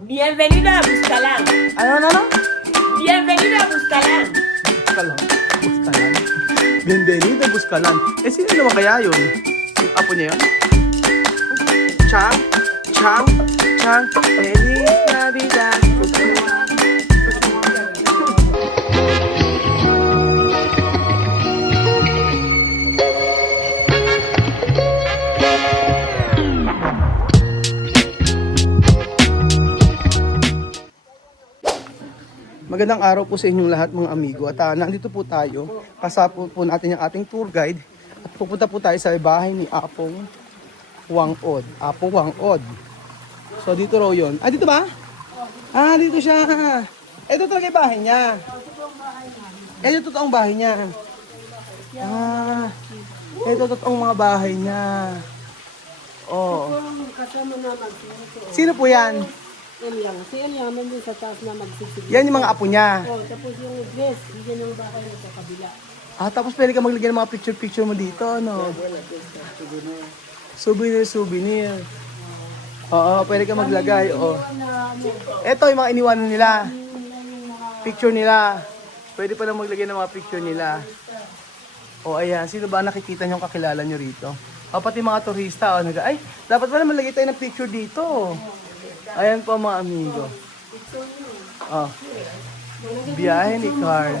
Bienvenido a Buscalan. Ano? Bienvenido a Buscalan. Buscalan. Buscalan. Bienvenido, Buscalan. Sino naman kaya yun? Yung apo niya yun? Chang? Feliz Navidad. Magandang araw po sa inyong lahat mga amigo. At nandito po tayo. Kasama po natin yung ating tour guide. At pupunta po tayo sa bahay ni Apong Wangod. Apong Wangod. So dito raw yun. Ah, dito ba? Ah, dito siya. Ito talaga yung bahay niya. Ito totoong bahay niya. Ah, ito totoong mga bahay niya. Oh. Kasama naman. Sino po yan? Elyang. Si Elyang nandun sa taas na magsisigil. Yan yung mga apo niya. Oh, tapos yung dress, yan ang bahay na sa kabila. Ah, tapos pwede ka maglagay ng mga picture-picture mo dito, no? Souvenir. Oo, pwede ka maglagay, oo. Ito yung mga iniwanan nila. Picture nila. Pwede pa lang maglagay ng mga picture nila. O, ayan. Sino ba nakikita nyo kakilala nyo rito? O, pati mga turista, o. Ay, dapat pala maglagay tayo ng picture dito. Ayan po mga amigo. Oh. Biyahe ni Carl.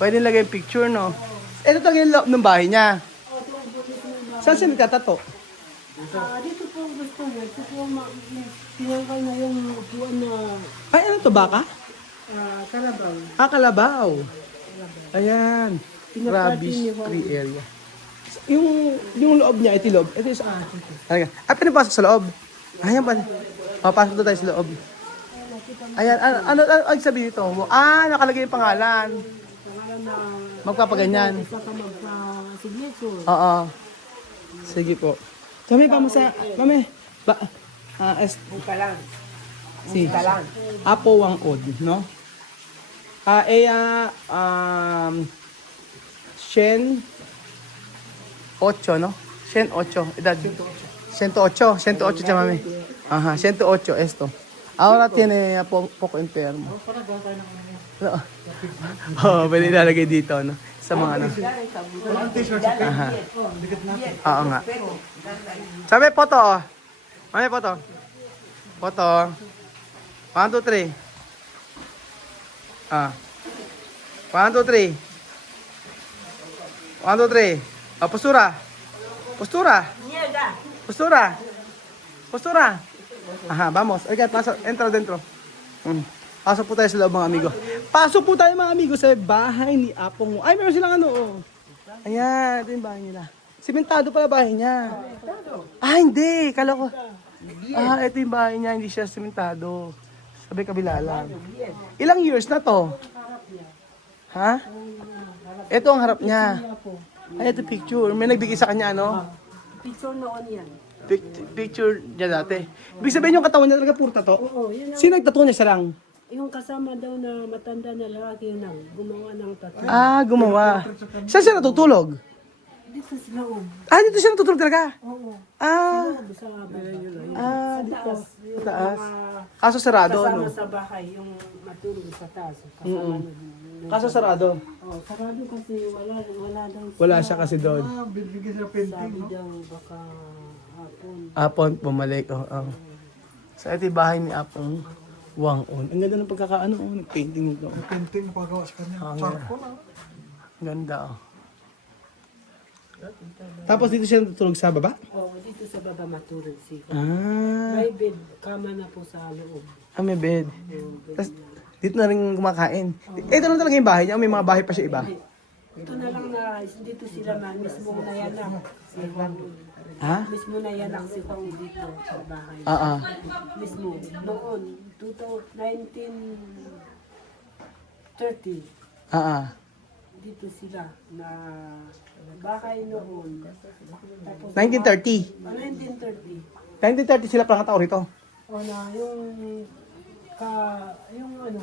Pwede lagay yung picture, no? Ito talaga yung loob ng bahay niya. Saan siya nagtatato? Dito po ang gusto niya. Ito po pinangkal na yung upuan na Ay, ano to, baka? kalabaw. Ah, kalabaw. Ayan. Rabies free area. Yung loob niya, ito yung loob. Ito yung sa... Ah, pinapasok sa loob. Ayan pa. Papasok doon tayo sa loob. Ayan, ano sabi dito? Ah, nakalagay yung pangalan. Pangalan na Magpapaganyan. isa ka magpa-signature. Oo. Sige po. Kami pa mo sa... Kami. Bukalan. Si Apo Wangod, no? Shen 8, no? Shen 8, edad. 108 siya, mami. Ajá, 108 esto. Ahora tiene poco enfermo. Oh, pwede ilalagay dito, no? Sa mga ano. Aha. Oo nga. Sabi, photo, oh. Mami, photo. Photo. 1, 2, 3. Ah. 1, 2, 3. 1, 2, 3. Ah, postura. Postura. Aha, vamos. Okay, pasok. Entra dentro. Pasok po tayo sa loob, mga amigo. Pasok po tayo, mga amigo, sa bahay ni Apong. Ay, meron silang ano, oh. Ayan, ito yung bahay nila. Simentado pala bahay niya. Ah, hindi. Kala ko. Ah, ito yung bahay niya. Hindi siya simentado. Sabi kabila lang. Ilang years na to? Ha? Ito ang harap niya. Ay, ito picture. May nagbigay sa kanya, ano? Picture noon yan. Picture niya dati. Ibig sabihin yung katawan niya talaga puro tato? Oo, yun ang... Sino nagtato niya siya lang? Yung kasama daw na matanda na lalaki yun ang gumawa ng tattoo. Ah, gumawa. Saan siya natutulog? Dito sa loob. Ah, dito siya natutulog talaga? Oo. Ah, Sa bahay. dito. Sa taas. Mga Kaso sarado, kasama no? sa bahay, yung matulog sa taas. Kasama nun. Kaso sarado. Oh, sarado kasi wala daw. Wala siya kasi doon. Sabi daw baka hapon. Apon, bumalik. Oh. Sa ito yung bahay ni Apong Wangod. Ang ganda ng pagkakaano, oh, nag-painting nito. Painting na pagawa sa kanya. Charcoal na. Ang ganda, oh. Tapos dito siya natutulog sa baba? Oh, dito sa baba matulog siya. Ah, May bed, kama na po sa loob. may bed. Yung bed Tapos niya. dito na rin kumakain. Ito lang talaga yung bahay niya, may mga bahay pa siya iba. Ito na lang na dito sila na mismo nayanak. Si Juan. Ha? Mismo nayanak si Juan dito sa bahay. Mismo. Noon, 1930. Dito sila na bahay noon. Tapos 1930. 1930. 1930 sila pang tao rito. O na yung ano,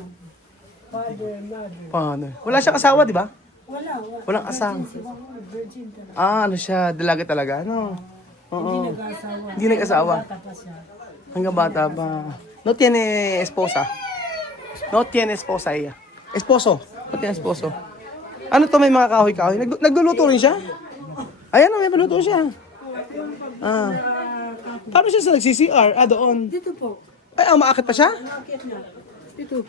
father, mother. Paano? Wala siya asawa, di ba? Wala. Walang asawa. Virgin si Juan, virgin talaga. Ah, ano siya, dalaga talaga, ano? Oo. Hindi nag-asawa. Hindi nag-asawa. Bata pa siya. Hanggang bata pa. No tiene esposa. No tiene esposa ella. Esposo. No tiene esposo. Ano to, may mga kahoy-kahoy? Nagluluto rin siya? Ayan, may paluto siya. Ah. Paano siya sa nag-CCR? Ah, doon. Dito po. Ay, umaakit pa siya? Nakakit na. Dito.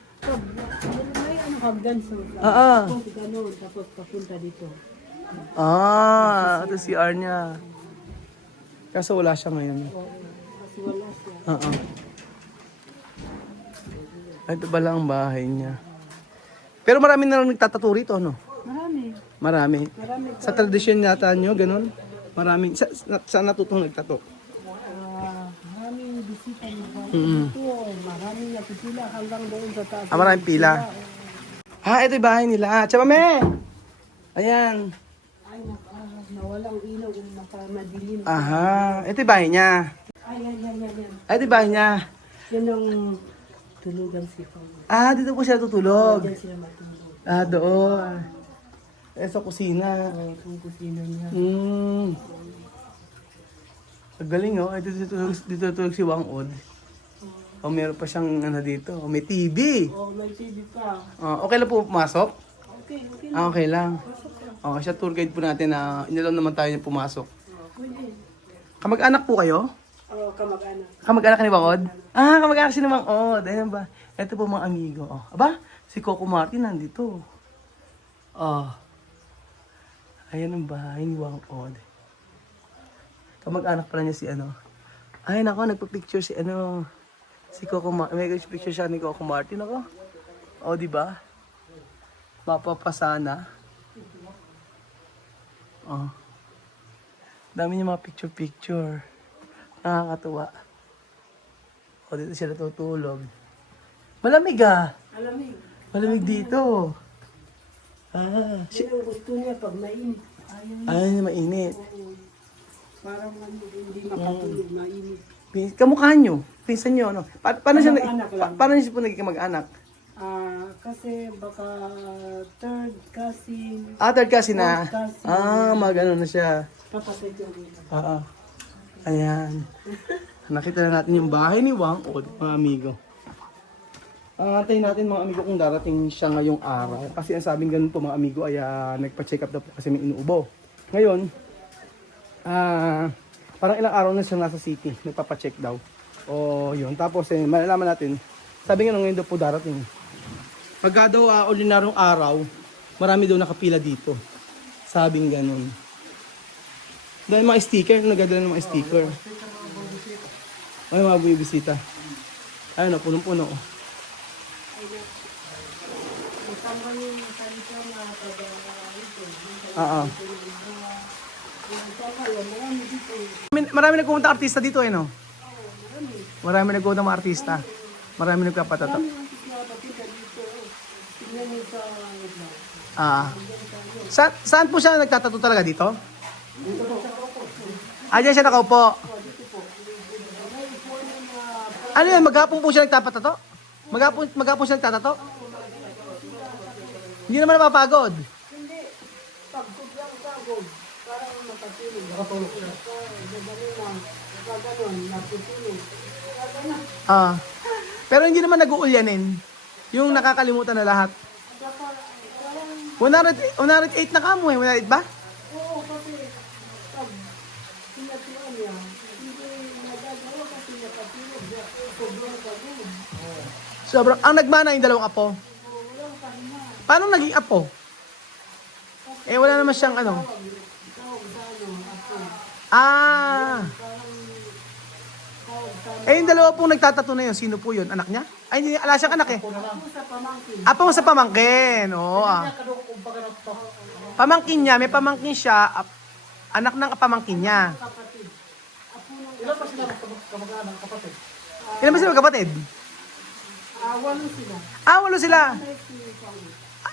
May ano hagdan sa Ah, tapos ganun, tapos papunta dito. ito CR niya. Kaso wala siya ngayon. Kasi wala siya. Oo. Ito pala ang bahay niya. Pero marami na lang nagtatato rito, no? Marami. Marami. Marami. Sa tradisyon yata nyo, ganun. Marami. Saan natutong nagtato? Maraming bisita nila. Mm-hmm. Ito, maraming nakipila hanggang doon sa taas. Maraming pila. Ito yung bahay nila. Tsaba, me! Ayan. Ay, nawalang ilaw kung madilim. Aha. Ito yung bahay niya. Ay, yan. Ito yung bahay niya. Yan ang tulugan si Paulo. Dito po siya tutulog. Diyan sila matulog. Doon. Sa kusina. Kung kusina niya. Ang galing, oh. Dito tulog si Wang Od. Meron pa siyang ano dito. May TV. May TV pa. Okay lang po pumasok? Okay. Okay lang. Okay, siya tour guide po natin na inilam naman tayo niya pumasok. Pwede. Kamag-anak po kayo? Kamag-anak. Kamag-anak ni Wang Od? Kamag-anak si Wang Od. Ayan ba? Ito po mga amigo. Aba, si Coco Martin nandito. Ayan ang bahay ni Wang Od. Kamag-anak pala niya si ano. Ay, nako, nagpa-picture si ano. Si Coco Martin. May picture siya ni Coco Martin ako. Di ba? Mapapasana. Dami niya mga picture. Nakakatuwa. Dito siya natutulog. Malamig Alamig. Malamig dito. Yan ang gusto niya pag mainit. Ayaw mainit. Parang hindi makatulog, mainit. Kamukha nyo. Pinsan nyo, ano? Paano siya, Kamag-anak lang. paano siya po naging kamag-anak? Kasi baka third cousin, Third kasi na. Fourth cousin. Magano na siya. kapatid yung ina. Ayan. Nakita na natin yung bahay ni Wang Od, mga amigo. Antayin natin mga amigo kung darating siya ngayong araw. Kasi ang sabing ganun po mga amigo ay nagpa-check up daw po kasi may inuubo. Ngayon, parang ilang araw na siya nasa city, nagpapacheck daw. Yun. Tapos malalaman natin, sabi nga ngayon daw po darating. Pagka daw ordinaryong araw, marami daw nakapila dito. Sabing ganun. Dahil mga sticker, nagadala ng mga sticker. Ay, mga bumibisita. Ayun o, punong-puno. Marami nagpupunta artista dito no? Marami nagpupunta mga artista. Marami nagpapatato. Saan po siya nagtatato talaga dito? Diyan siya nakaupo. Ano yan? Maghapon po siya nagtapatato? Maghapon siya nagtatato? Hindi naman napapagod. Pero hindi naman nag-uulyanin. Yung nakakalimutan na lahat. 108 na kamo 108 ba? Oo, kasi pag pinatuan niya, hindi nagagawa kasi napatulog niya. Sobrang pagod. Sobrang, ang nagmana yung dalawang apo. Paano naging apo? Wala naman siyang ano. Yung dalawa pong nagtatato na yun, sino po yun? Anak niya? Ay, hindi, ala siyang anak eh. Apo sa pamangkin. Oo. Pamangkin niya, may pamangkin siya, anak ng pamangkin niya. Ilan pa sila kamag-anak, kapatid? Ilan ba sila magkapatid? 8 sila. 8 sila.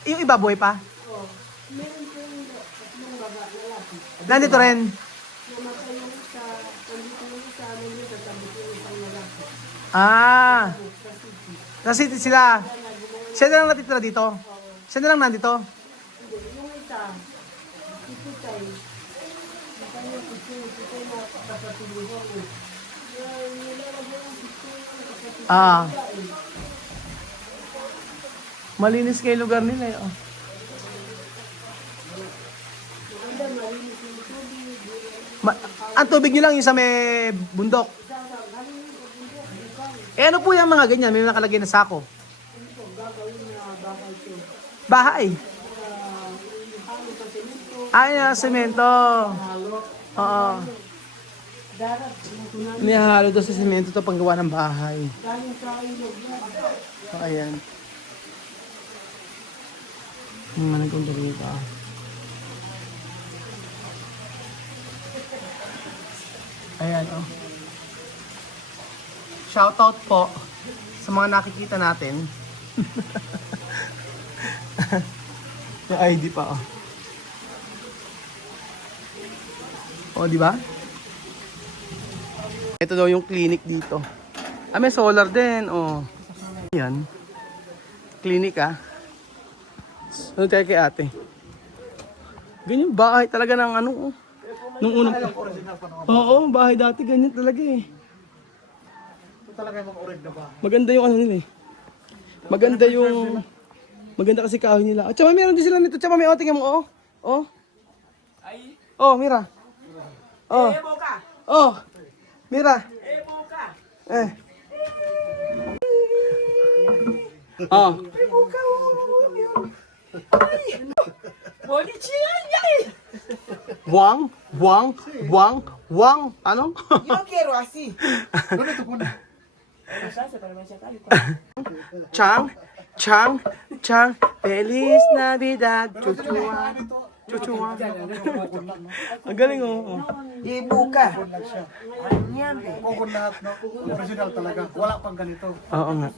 Yung iba, buhay pa? Meron po yung tatlong lalaki. Nandito rin. Namatay yung isa, nandito yung isa, nandito sa tabi yung isang lalaki. Sa city sila. Siya na lang natitira dito? Siya na lang nandito? Hindi, yung isa, si Tutay, nakanya si Tutay na kapatid ko. Nilalagay yung si Tutay Ah. Malinis kayo lugar nila eh. Oh. Ang tubig nyo lang yung sa may bundok. Eh ano po yung mga ganyan? May nakalagay na sako. Bahay. Ay, semento. Oo. Nihalo daw sa semento to panggawa ng bahay. So, ayan. Yung mga nagpunta dito. Ayan, oh. Shoutout po sa mga nakikita natin. Yung ID pa, oh. Oh, di ba? Ito daw yung clinic dito. Ah, may solar din, oh. Ayan. Clinic, ah. Ano tayo kay ate? Ganyan bahay talaga ng ano, oh. Nung unang oo, bahay dati ganyan talaga eh. Ito talaga yung mga orig na ba? Maganda yung ano nila eh. Maganda kasi kahoy nila. At saka meron din sila nito. Tsaka may tingnan mo, oh. Oh. Oh, mira. Oh. Oh. Mira. Eh. Oh. Wang, ano? Yo quiero así. Ganito po na. Chang, Feliz Navidad, chuchua. Ang galing, oh. Ibuka. Kukun lahat, no? Original talaga. Wala pang ganito. Oo nga.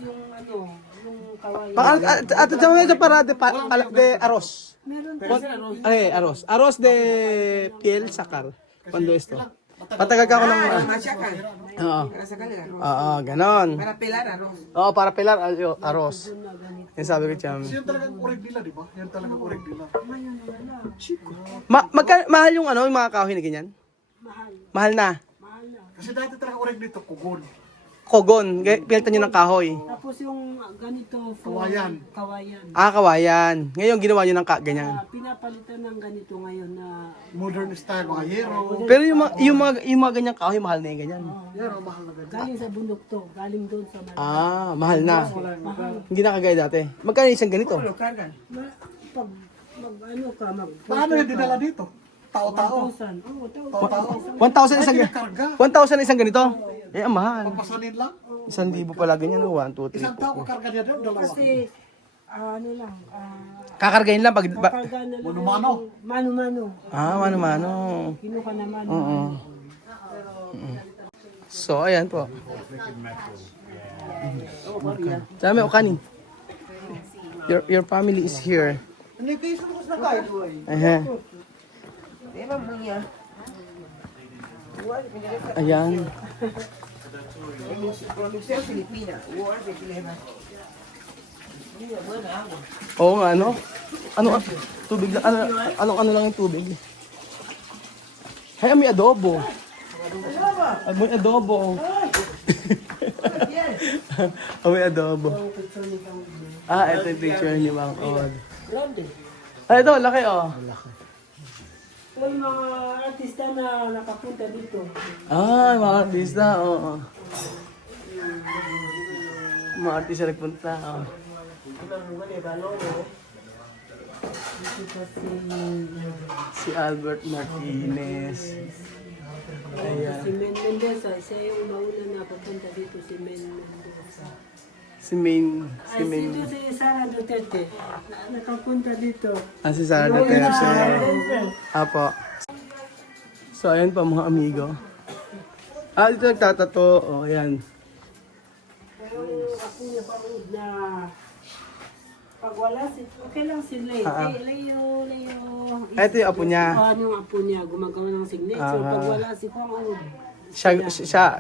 At sa mga parade de arroz. Ay, arroz. Arroz de piel sakar. Cuando esto. Patagal ka ako ng... Machacan. Oo. Para sacarle el arroz. Oo, ganon. Para pelar arroz. Oo, para pelar arroz. Yan sabi ko, Cham. Kasi yun talagang orig nila, di ba? Yan talagang orig nila. Mahal yung ano, yung mga kahoy na ganyan? Mahal na. Kasi dati talaga orig nito, kugon. Kogon, pinalitan nyo ng kahoy. Tapos yung ganito, Kawayan. kawayan. Ah, kawayan. Ngayon ginawa nyo ng ganyan. Pinapalitan ng ganito ngayon na Modern style, mga yero. Pero yung mga ganyang kahoy, mahal na yung ganyan. Yero, mahal na ganito. galing sa bundok to, galing doon sa Malay. Ah, mahal na. Hindi na kagaya dati. Magkano isang ganito? Lo cargan. Pag ano ka, Paano yung dinala dito? Tao-tao. 1,000. Oo, Tao-tao. 1,000 isang Karga. 1,000 isang ganito? Eh, ang mahal. Papasanin lang. 1,000 pala ganyan. 1, 2, 3. Isang tao kakarga niya doon, dalawa. Kasi, ano lang, Kakargahin lang pag... karga na lang. Mano-mano. Mano-mano. Ah, mano-mano. Kinuha na mano. Oo. So, ayan po. Dami o kanin. Your family is here. Ayan. Eva Muña. Ayan. Producción filipina. Igual de Cleva. Oo nga, ano? Tubig lang. Ano lang yung tubig? Hay, may adobo. May adobo. May adobo. Ah, ito yung picture ni Mang Od. Ah, ito, laki oh. Yung mga artista na nakapunta dito. Ah, mga artista, oo. Mga artista nagpunta, oo. Si Albert Martinez. Ayan. Si Men Mendoza, siya yung mauna na pupunta dito, si Men Mendoza. Si Main. Ay, dito si Sara Duterte, nakapunta dito. Ah, si Sara Duterte. Apo. So, ayan pa mga amigo. Ah, dito nagtatato. Oh, ayan. Pero ako niya parood na pag wala, okay lang si Leo. Leo. Ito yung apo niya. Yung apo niya, gumagawa ng signature. Pag wala si Pangud,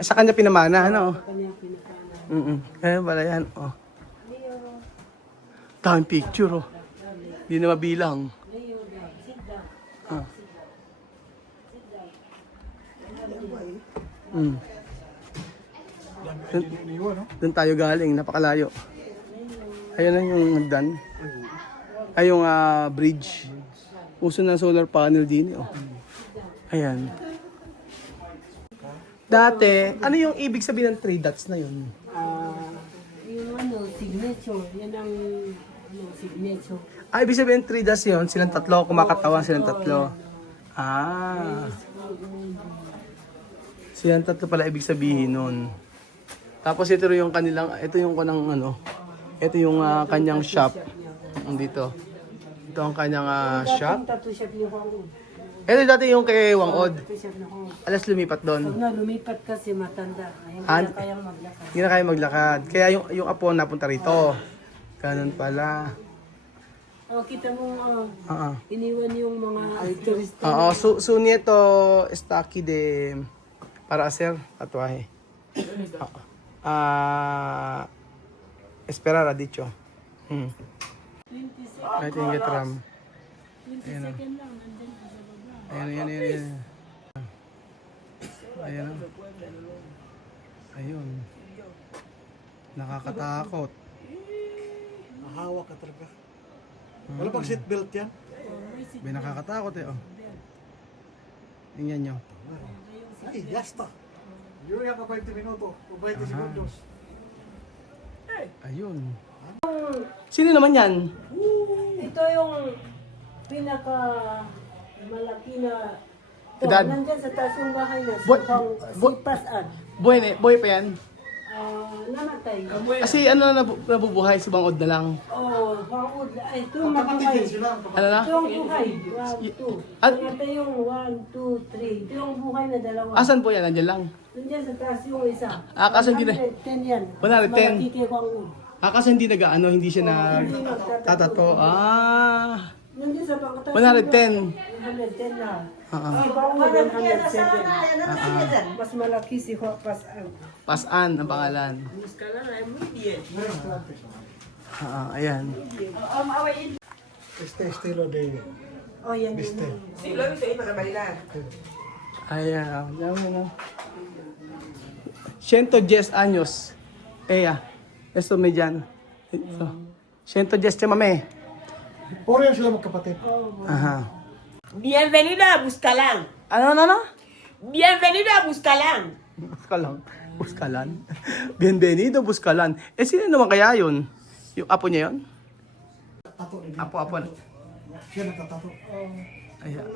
Sa kanya pinamana, ano? kanya pinapana. Kaya pala yan, oh. Daming picture, oh. Hindi na mabilang. Ah. Doon tayo galing, napakalayo. Ayun na yung nagdan. Ay yung bridge. Uso ng solar panel din. Oh. Ayan. Dati, ano yung ibig sabihin ng 3 dots na yun? Yung signature. Yan ang signature. Ibig sabihin 3 dots yun, silang tatlo, kumakatawan silang tatlo. Silang tatlo pala ibig sabihin nun. Tapos ito yung kanilang, ito yung kanang ano, ito yung kanyang shop. Dito. Ito ang kanyang shop. Tattoo shop ni Juan. Ito dati yung kay Wangod. Tattoo shop ni Juan. Alas lumipat doon. Pag na lumipat kasi matanda. Ay, hindi Ah, na kayang maglakad. Hindi na kaya maglakad. Kaya yung apo napunta rito. Ganun pala. Oh, kita mo, Oo. iniwan yung mga turista. Oo, so nieto está aquí de para hacer tatuaje. Esperar ha dicho. Hmm. 26 Ay, tingin tram. second lang, nandun sa baba. Ayan. Ayan. Ayun. Nakakatakot. Nahawa ka talaga. Wala pang seatbelt yan. May nakakatakot eh, oh. Tingnan nyo. Ay, yasta. Yun yung 20 minuto. O 20 segundos. Ayun. Sino naman yan? Ito yung pinaka malaki na Edad? nandyan sa taas yung bahay na Boy- si boy- Pasan. Boy pa yan? Namatay. Kasi ano na nabubuhay, si Bangod na lang. Oh, bangod. Ay, ito Kapatid mabuhay. din sila. Ano na? Ito ang buhay. 1, 2. At- Namatay yung 1, 2, 3. Ito yung buhay na dalawa. Asan po yan? Nandiyan lang. Nandyan sa taas yung isa. Kaso hindi na. 110 yan. 110. Malaki kay Bangod. Kaso hindi hindi siya nagtatato. Nandyan sa pangkatas. 110. 110 na. Ah, Si Bangod 107. Mas malaki si Pasan. Pasan ang pangalan. Ayan. Estilo de Oh, yan yun. Viste. Sí, lo he visto ahí para bailar. Ayan. Yan mo. 110 años. Ella. Esto me dyan. Ito. 110 chamame. Puro yan sila magkapatid. Aha. Bienvenido a Buscalan. Ano? Bienvenido a Buscalan. Buskalan. Bienvenido, Buskalan. Sino naman kaya yun? Yung apo niya yun? Tato din. Apo. Siya nagtatato. Ayan.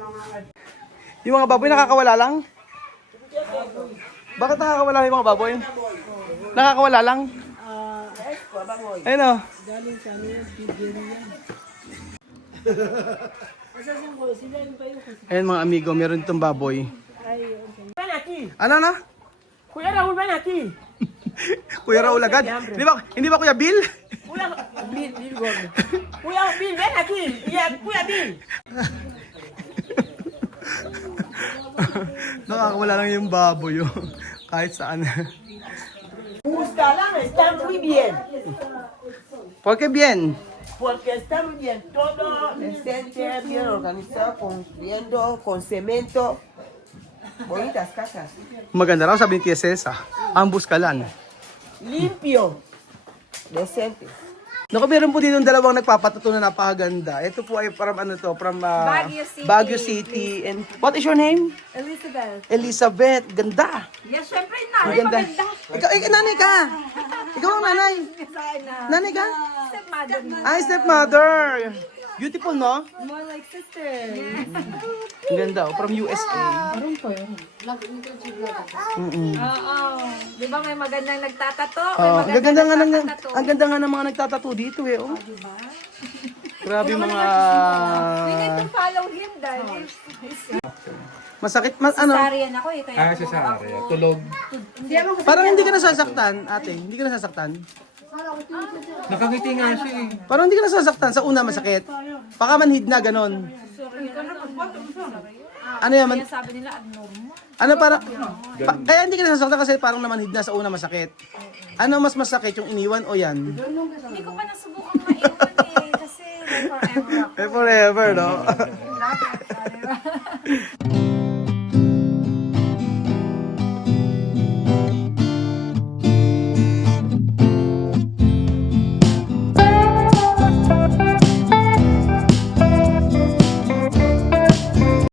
Yung mga baboy nakakawala lang? Bakit nakakawala yung mga baboy? Nakakawala lang? Ayun o. Galing sa ano yan, Pidgeri yan. Asasin ko, sila yung kayo kasi. Ayun mga amigo, meron itong baboy. Ay, okay. Ven aquí. Ano na? Kuya Raúl, ven aquí. Kuya Raul agad? Hindi ba Kuya Bill? Kuya Bill gordo. Kuya Bill, ven aquí. Kuya Bill. Nakakawala lang yung baboy yun. Kahit saan. Buscalan está muy bien. ¿Por qué bien? Porque está muy bien. Todo decente, bien organizado, construyendo con cemento. Bonitas casas. Maganda raw sabi ni Tia Cesa. Ang Buskalan. Limpio. Decente. Naku, meron po dito ng dalawang nagpapatato na napakaganda. Ito po ay from Baguio City. And what is your name? Elizabeth. Elizabeth. Ganda. Yes, syempre na. Ang ganda. Ikaw, nanay ka. Ikaw ang nanay. Nanay ka? Stepmother. Ay, stepmother. Beautiful, no? More like sister. Ang ganda, oh, from USA. Oo. Di ba may magandang nagtatato? Oh, ang ganda nga ng mga nagtatato dito eh. Oh. Grabe mga We need to follow him dahil masakit ano? Sarian ako eh. Kaya Si Sari, tulog. Parang hindi ka nasasaktan, ate. Hindi ka nasasaktan. Nakangiti nga siya eh. Parang hindi ka nasasaktan sa una masakit. Baka manhid na ganon. Ano yan? kaya sabi nila abnormal. Ano parang kaya hindi ka nasasaktan kasi parang namanhid na sa una masakit. Ano mas masakit yung iniwan o yan? Hindi ko pa nasubukang maiwan eh. Kasi forever ako. Forever, no?